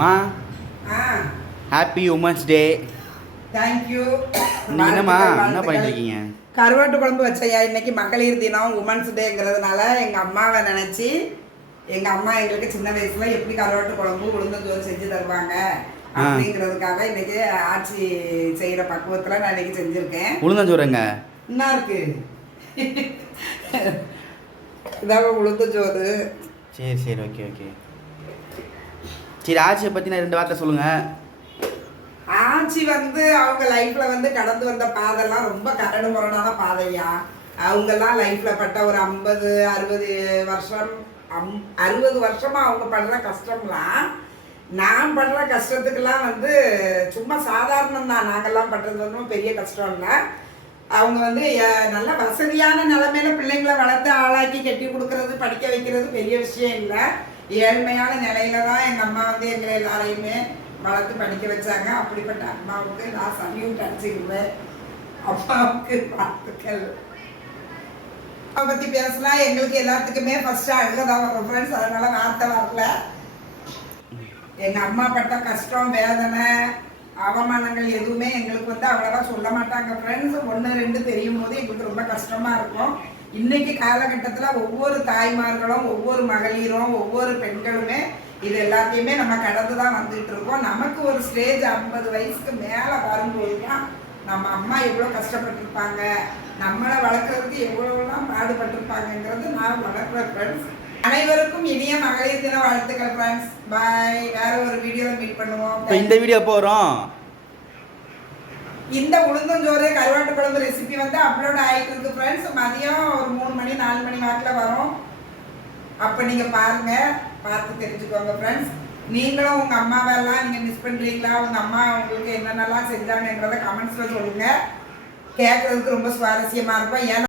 மா happy women's day. Thank you. நீங்கள் என்னம்மா என்ன பண்ணிட்டு இருக்கீங்க? கருவாட்டு குழம்பு வச்சையா. இன்னைக்கு மகளிர் தினம் உமன்ஸ் டேங்கிறதுனால எங்கள் அம்மாவை நினச்சி எங்கள் அம்மா எங்களுக்கு சின்ன வயசில் எப்படி கருவாட்டு குழம்பு உளுந்தஞ்சோறு செஞ்சு தருவாங்க அப்படிங்கிறதுக்காக இன்னைக்கு ஆட்சி செய்கிற பக்குவத்தில் நான் இன்னைக்கு செஞ்சுருக்கேன். உளுந்தஞ்சோறுங்க என்ன இருக்கு? இதாக உளுந்தஞ்சோறு. சரி சரி ஓகே ஓகே. சரி ஆட்சியை பற்றி நான் 2 வார்த்தை சொல்லுங்கள். ஆட்சி அவங்க லைஃப்பில் கடந்து வந்த பாதைலாம் ரொம்ப கரடு முரடான பாதையா. அவங்கெல்லாம் லைஃப்பில் பட்ட ஒரு 50-60 வருஷம் 60 வருஷமாக அவங்க படுற கஷ்டம்லாம் நான் படுற கஷ்டத்துக்கெல்லாம் சும்மா சாதாரணம் தான். நாங்கள்லாம் படுறது பெரிய கஷ்டம் இல்லை. அவங்க நல்ல வசதியான நிலைமையில பிள்ளைங்களை வளர்த்து ஆளாக்கி கட்டி கொடுக்கறது படிக்க வைக்கிறது பெரிய விஷயம் இல்லை. ஏழ்மையான நிலையில தான் எங்கள் அம்மா எங்களை எல்லாரையுமே வளர்த்து படிக்க வச்சாங்க. அப்படிப்பட்ட அம்மாவுக்கு நான் சல்யூட் அடிச்சுக்குவேன். அம்மாவுக்கு வாழ்த்துக்கள். அதை பற்றி பேசலாம். எங்களுக்கு எல்லாத்துக்குமே ஃபர்ஸ்ட் அழுகதான் வரும் ஃப்ரெண்ட்ஸ். அதனால வார்த்தை வரல. எங்கள் அம்மா பட்ட கஷ்டம் வேதனை அவமானங்கள் எதுவுமே எங்களுக்கு அவ்வளோதான் சொல்ல மாட்டாங்க ஃப்ரெண்ட்ஸ். 1-2 தெரியும் போது எங்களுக்கு ரொம்ப கஷ்டமாக இருக்கும். இன்னைக்கு காலகட்டத்தில் ஒவ்வொரு தாய்மார்களும் ஒவ்வொரு மகளிரும் ஒவ்வொரு பெண்களுமே இது எல்லாத்தையுமே நம்ம கடந்து தான் வந்துட்டு இருக்கோம். நமக்கு ஒரு ஸ்டேஜ் 50 வயசுக்கு மேலே வரும்போது தான் நம்ம அம்மா எவ்வளோ கஷ்டப்பட்டிருப்பாங்க, நம்மளை வளர்க்குறதுக்கு எவ்வளோலாம் பாடுபட்டிருப்பாங்கங்கிறது நான் வளர்க்குறேன் ஃப்ரெண்ட்ஸ். அனைவருக்கும் இனிய மகளிர் தின வாழ்த்துக்கள் ஃப்ரெண்ட்ஸ். பாய். வேற ஒரு வீடியோவில் மீட் பண்ணுவோம். இந்த வீடியோ போகிறோம். இந்த உளுந்தஞ்சோறு கருவாட்டு குழம்பு ரெசிபி அப்லோட் ஆகிட்டு இருக்கு ஃப்ரெண்ட்ஸ். மதியம் ஒரு 3 மணி 4 மணி வாக்கில் வரும். அப்போ நீங்கள் பாருங்கள், பார்த்து தெரிஞ்சுக்கோங்க ஃப்ரெண்ட்ஸ். நீங்களும் உங்கள் அம்மாவெல்லாம் நீங்கள் மிஸ் பண்ணுறீங்களா? உங்கள் அம்மா உங்களுக்கு என்னென்னலாம் செஞ்சாங்கன்றதை கமெண்ட்ஸில் சொல்லுங்கள். கேட்குறதுக்கு ரொம்ப சுவாரஸ்யமாக இருக்கும். ஏன்னா